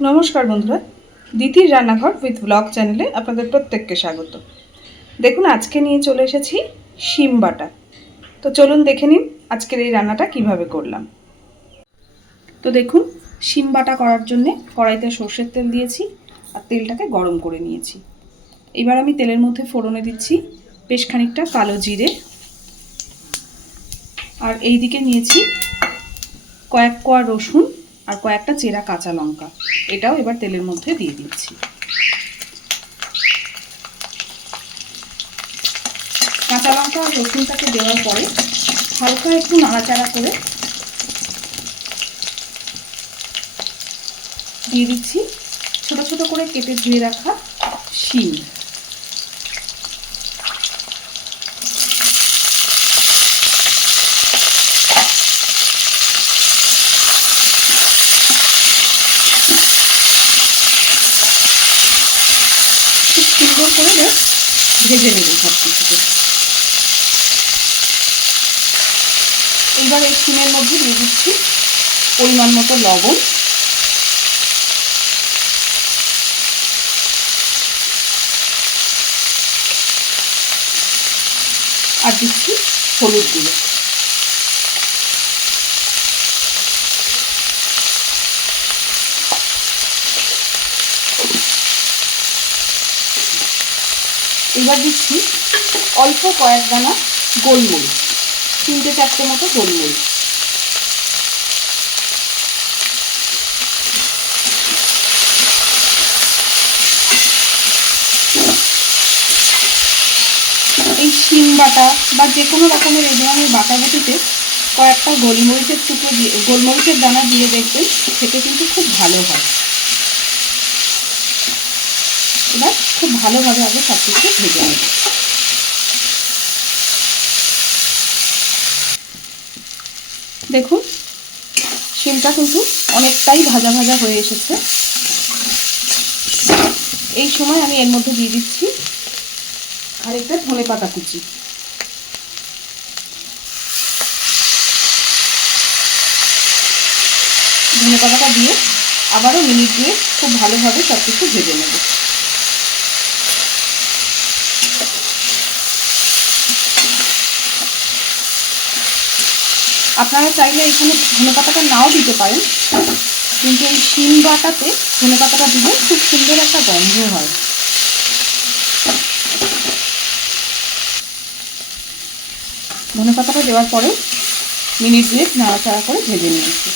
नमस्कार बंधुरा दीतिर रान्नाघर with blog चैनेले आपनादेर प्रत्येकके स्वागत। देखुन आज के निये चले एसेछि शिम बाटा। तो चलुन देखे निन आजकेर एई रान्नाटा किभाबे करलाम। तो देखुन शिम बाटा करार जन्य कड़ाइते सर्षेर तेल दिएछि आर तेलटाके गरम करे निएछि। एबार आमि तेलेर मধ্যে फोड़ने दिচ্ছি बेश खानिकटा कालो जिरे और এইদিকে নিয়েছি কয়েক কোয়া রসুন আর কয়েকটা চেরা কাঁচা লঙ্কা। এটাও এবার তেলের মধ্যে দিয়ে দিচ্ছি। কাঁচা লঙ্কা আর রসুনটাকে দেওয়ার পরে হালকা একটু নাড়াচাড়া করে দিয়ে দিচ্ছি ছোট ছোট করে কেটে ধুয়ে রাখা শিম। সুন্দর করে ভেজে নেব সব কিছুকে। এইবার এই শিমের মধ্যে দিয়ে দিচ্ছি পরিমাণ মতো লবণ, আর দিচ্ছি হলুদ গুঁড়ো। এবার দিচ্ছি অল্প কয়েক দানা গোলমরিচ, 3-4টে মতো গোলমরিচ। এই শিম বাটা বা যে কোনো রকমের এই ধরনের বাটাবাটিতে কয়েকটা গোলমরিচের টুকরো দিয়ে গোলমরিচের দানা দিয়ে দেখবেন খেতে কিন্তু খুব ভালো হয়। এবার খুব ভালোভাবে আগে সব কিছু ভেজে নেব। দেখুন শিমটা কিন্তু অনেকটাই ভাজা ভাজা হয়ে এসেছে। এই সময় আমি এর মধ্যে দিয়ে দিচ্ছি আরেকটা ধনেপাতা কুচি। ধনেপাতাটা দিয়ে আবারও মিনিট দিয়ে খুব ভালোভাবে সব কিছু ভেজে নেব। আপনারা চাইলে এখানে ধনেপাতাটা নাও দিতে পারেন, কিন্তু এই শিম বাটাতে ধনেপাতাটা দিলে খুব সুন্দর একটা গন্ধ হয়। ধনেপাতাটা দেওয়ার পরে মিনিট 2 নাড়াচাড়া করে ভেজে নিয়েছি।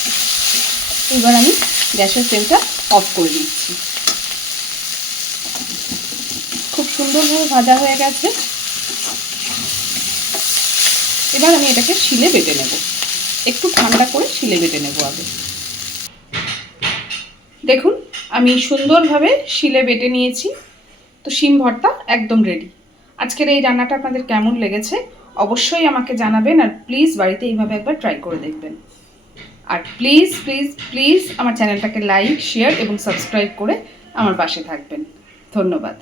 এবার আমি গ্যাসের ফ্লেমটা অফ করে দিচ্ছি। খুব সুন্দরভাবে ভাজা হয়ে গেছে। এবার আমি এটাকে শিলে বেটে নেব। একটু ঠান্ডা করে শিলে বেটে নেব আগে। দেখুন আমি সুন্দরভাবে শিলে বেটে নিয়েছি। তো শিম ভর্তা একদম রেডি। আজকের এই রান্নাটা আপনাদের কেমন লেগেছে অবশ্যই আমাকে জানাবেন, আর প্লিজ বাড়িতে এইভাবে একবার ট্রাই করে দেখবেন। আর প্লিজ প্লিজ প্লিজ আমার চ্যানেলটাকে লাইক, শেয়ার এবং সাবস্ক্রাইব করে আমার পাশে থাকবেন। ধন্যবাদ।